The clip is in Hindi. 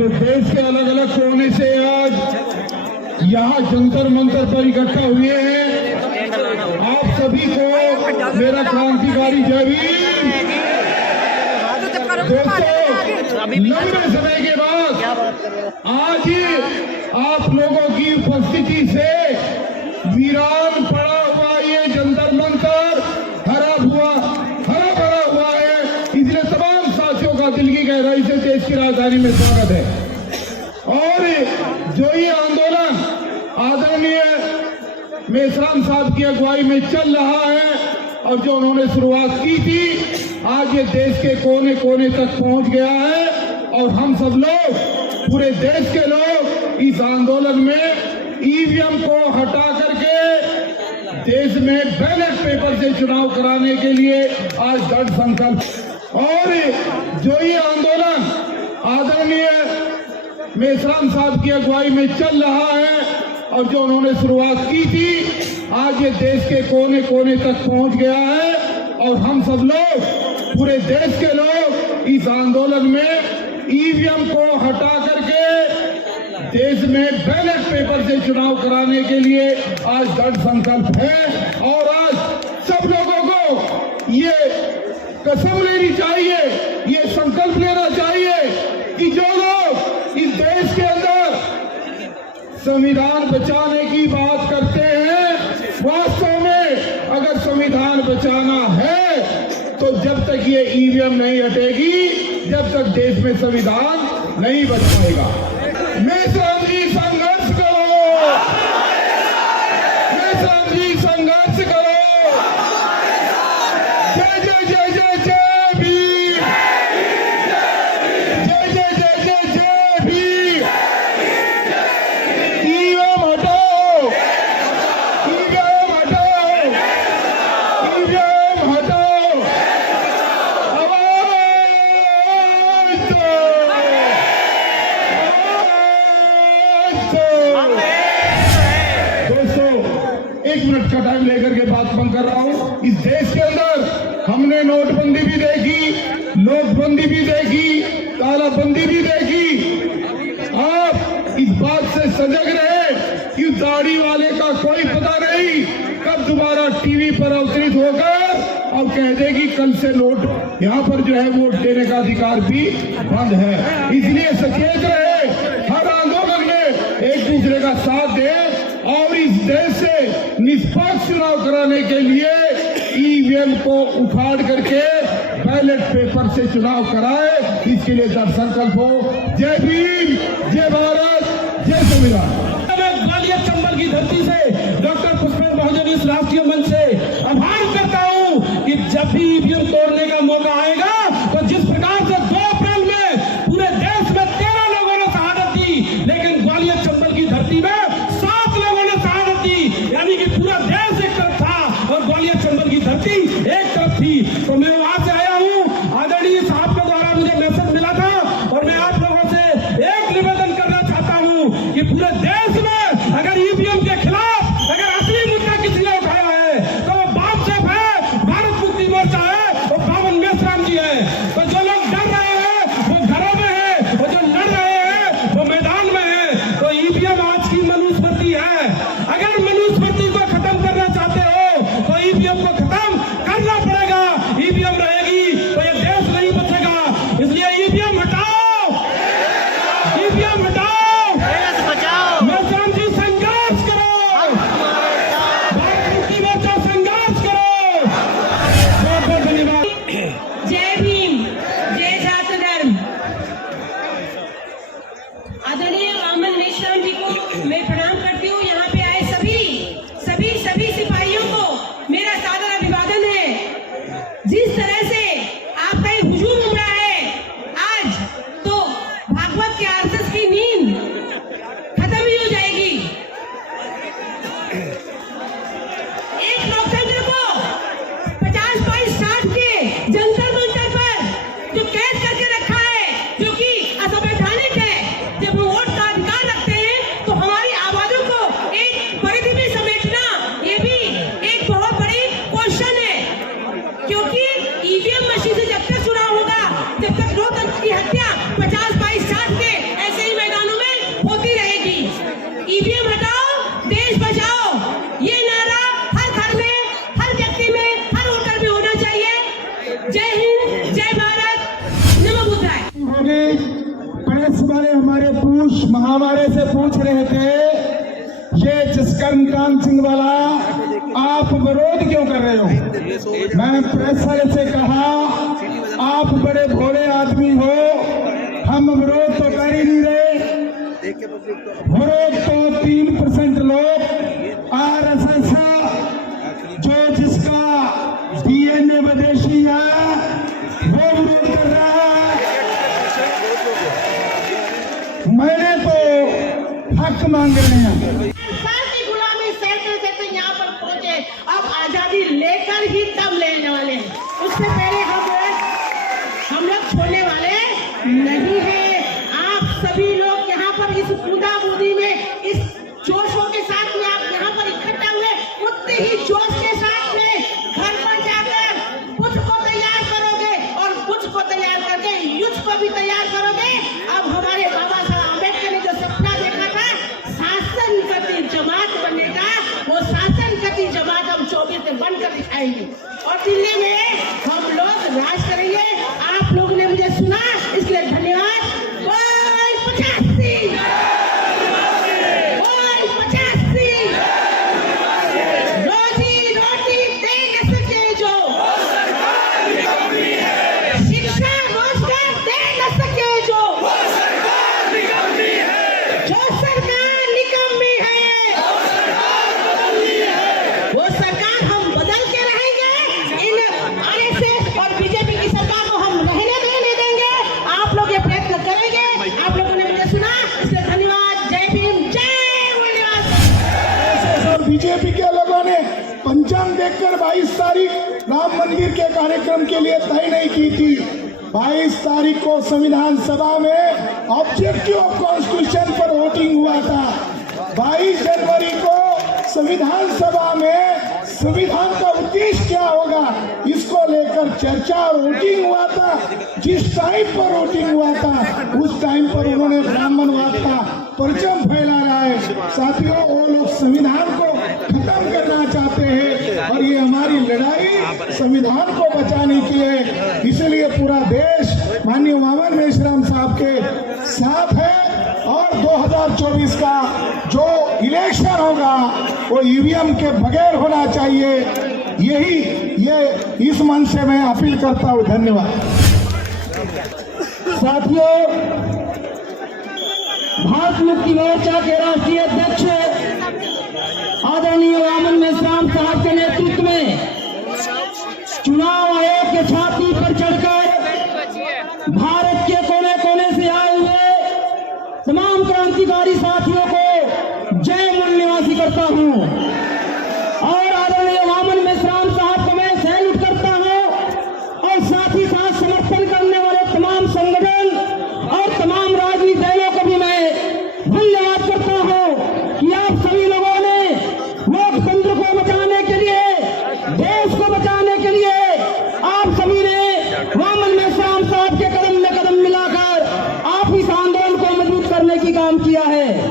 जो देश के अलग अलग कोने से आज यहाँ जंतर मंतर पर इकट्ठा हुए हैं, आप सभी को मेरा क्रांतिकारी जय भीम। दोस्तों, लंबे समय के बाद आज आप लोगों की उपस्थिति से वीरान पड़ा हुआ ये जंतर मंतर हरा भरा हुआ है। इसलिए तमाम साथियों का दिल की गहराई से देश की राजधानी में स्वागत है। और जो ये आंदोलन आदरणीय मेश्राम साहब की अगुवाई में चल रहा है और जो उन्होंने शुरुआत की थी, आज ये देश के कोने कोने तक पहुंच गया है और हम सब लोग, पूरे देश के लोग इस आंदोलन में ईवीएम को हटा करके देश में बैलेट पेपर से चुनाव कराने के लिए आज दृढ़ संकल्प। और जो ये आंदोलन आदरणीय मेश्राम साहब की अगुवाई में चल रहा है और जो उन्होंने शुरुआत की थी, आज ये देश के कोने कोने तक पहुंच गया है और हम सब लोग, पूरे देश के लोग इस आंदोलन में ईवीएम को हटा करके देश में बैलेट पेपर से चुनाव कराने के लिए आज दृढ़ संकल्प है। और आज सब लोगों को ये कसम लेनी चाहिए, ये संकल्प लेना चाहिए कि जो लोग इस देश के अंदर संविधान बचाने की बात करते हैं, वास्तव में अगर संविधान बचाना है तो जब तक ये ईवीएम नहीं हटेगी, जब तक देश में संविधान नहीं बच पाएगा। मेश्राम जी संघर्ष करो, मेश्राम जी संघर्ष करो। जय जय जय जय जय भीम, जय जय जय जय जय भीम। ईवीएम हटाओ, ईवीएम हटाओ, ईवीएम हटाओ। आवाज दो, दोस्तों, 1 मिनट का टाइम लेकर के बात बंद कर रहा हूं। इस देश के अंदर हमने नोटबंदी भी देखी, नोटबंदी भी देखी, तालाबंदी भी देखी। आप इस बात से सजग रहे कि दाढ़ी वाले का कोई पता नहीं कब दोबारा टीवी पर अवतरित होकर और कह देगी कल से नोट यहाँ पर जो है वोट देने का अधिकार भी बंद है। इसलिए सचेत रहे, हर आंदोलन में एक दूसरे का साथ दे और इस देश से निष्पक्ष चुनाव कराने के लिए ईवीएम को उखाड़ करके बैलेट पेपर से चुनाव कराए। इसके लिए दृढ़ संकल्प हो। जय भीम, जय भारत, जय संविधान। ग्वालियर चंबल की धरती से डॉक्टर पुष्पेंद्र बहुजन इस राष्ट्रीय मंच से आभार करता हूं कि जब भी ईवीएम तोड़ने का मौका आएगा तो जिस प्रकार से 2 अप्रैल में पूरे देश में 13 लोगों ने शहादत दी, लेकिन ग्वालियर चंबल की धरती में 7 लोगों ने शहादत दी, यानी कि पूरा देश एक तरफ था और ग्वालियर चंबल की धरती एक तरफ थी। तो मैं वहां से आया हूं, आदरणीय साहब के द्वारा मुझे मैसेज मिला था और मैं आप लोगों से एक निवेदन करना चाहता हूं कि पूरे देश में अगर ईवीएम के खिलाफ अगर असली मुद्दा किसी ने उठाया है तो वो बाप साहब है, भारत मुक्ति मोर्चा है और बावन मेश्राम जी है। तो जो लोग डर रहे हैं वो घरों में है और जो लड़ रहे हैं वो मैदान में है। तो ईवीएम आज की मनुस्मृति है। अगर मनुस्मृति को खत्म करना चाहते हो तो ईवीएम को खत्म करना पड़ेगा। ईवीएम रहेगी तो ये देश नहीं बचेगा। इसलिए ईवीएम हटाओ, ईवीएम हटाओ, मेश्राम जी संघर्ष करो, भारत मुक्ति मोर्चा संघर्ष करो। बहुत बहुत धन्यवाद। जय भीम, जय जात धर्म। आदरणीय वामन मेश्राम जी को मैं प्रणाम करती हूँ। यहाँ पे आए सभी सिपाहियों को मेरा सादर अभिवादन है। जिस तरह से आपका एक हुजूम उमड़ा है आज, तो भागवत के आरएसएस की नींद खत्म ही हो जाएगी। एक लोकतंत्र को 50 बाई 60 के जंतर मंतर पर जो कैद करके रखा है, जो कि असंवैधानिक है। जब हम वोट का अधिकार रखते हैं तो हमारी आवाज कांग्रेस वाले हमारे हमारे से पूछ रहे थे, ये जसकरण सिंह वाला आप विरोध क्यों कर रहे हो? मैं प्रेस वाले से कहा, आप बड़े भोले आदमी हो, हम विरोध तो कर ही नहीं रहे। विरोध तो 3% लोग RSS जो जिसका DNA विदेशी है वो विरोध कर रहा है। मैंने तो हक मांग रहे हैं। साल की गुलामी सहते यहाँ पर पहुंचे, अब आजादी लेकर ही तब लेने वाले हैं। उससे पहले हम लोग छोड़ने वाले नहीं है। आप सभी लोग यहाँ पर इस बूंदाबूंदी में, इस जोशों के साथ में आप यहाँ पर इकट्ठा हुए, उतने ही जोश के साथ में घर पर जाकर बुद्ध को तैयार करोगे और बुद्ध को तैयार करके युद्ध को भी तैयार करोगे। अब हमारे बाबा साहब अम्बेडकर ने जो सपना देखा था शासन करती जमात बनेगा, वो शासन करती जमात हम 24 से बनकर दिखाएंगे और दिल्ली में हम लोग राज करेंगे। आप लोगों ने मुझे सुना, इसलिए धन्यवाद। बोल 85, बोल 85, रोजी रोटी दे न सके जो, शिक्षा रोजगार दे न सके जो सरकार निकम्मी है, वो सरकार हम बदल के रहेंगे। इन RSS और बीजेपी की सरकार को हम रहने देंगे। आप लोग ये प्रयत्न करेंगे। आप लोगों ने मुझे सुना, इसलिए धन्यवाद। जय भीम, जय मूल्यवान। और बीजेपी के लोगों ने पंचांग देखकर 22 तारीख राम मंदिर के कार्यक्रम के लिए तय नहीं की थी। 22 तारीख को संविधान सभा में ऑब्जेक्टिव ऑफ कॉन्स्टिट्यूशन पर वोटिंग हुआ था। 22 जनवरी को संविधान सभा में संविधान का उद्देश्य क्या होगा इसको लेकर चर्चा और वोटिंग हुआ था। जिस टाइम पर वोटिंग हुआ था उस टाइम पर उन्होंने ब्राह्मणवाद का परचम फैलाया है। साथियों, वो लोग संविधान को खत्म करना चाहते हैं और ये हमारी लड़ाई संविधान को बचाने की है। इसलिए पूरा देश माननीय वामन मेश्राम साहब के साथ है और 2024 का जो इलेक्शन होगा वो EVM के बगैर होना चाहिए। ये इस मंच से मैं अपील करता हूँ। धन्यवाद। साथियों, भारत मुक्ति मोर्चा के राष्ट्रीय अध्यक्ष आदरणीय वामन मेश्राम साहब के नेतृत्व में चुनाव आयोग के छाती पर चढ़कर भारत के कोने कोने से आए हुए तमाम क्रांतिकारी साथियों को जय मूल निवासी करता हूं और आदरणीय वामन मेश्राम साहब को मैं सैल्यूट करता हूं और साथ ही साथ समर्थन करने वाले तमाम संगठन और तमाम राजनीतिक दलों को भी मैं धन्यवाद करता हूं कि आप सभी लोगों ने लोकतंत्र को बचाने के लिए, देश को बचाने के लिए आप सभी ने वामन मेश्राम साहब के कदम में कदम मिलाकर आप इस आंदोलन को मजबूत करने की काम किया है।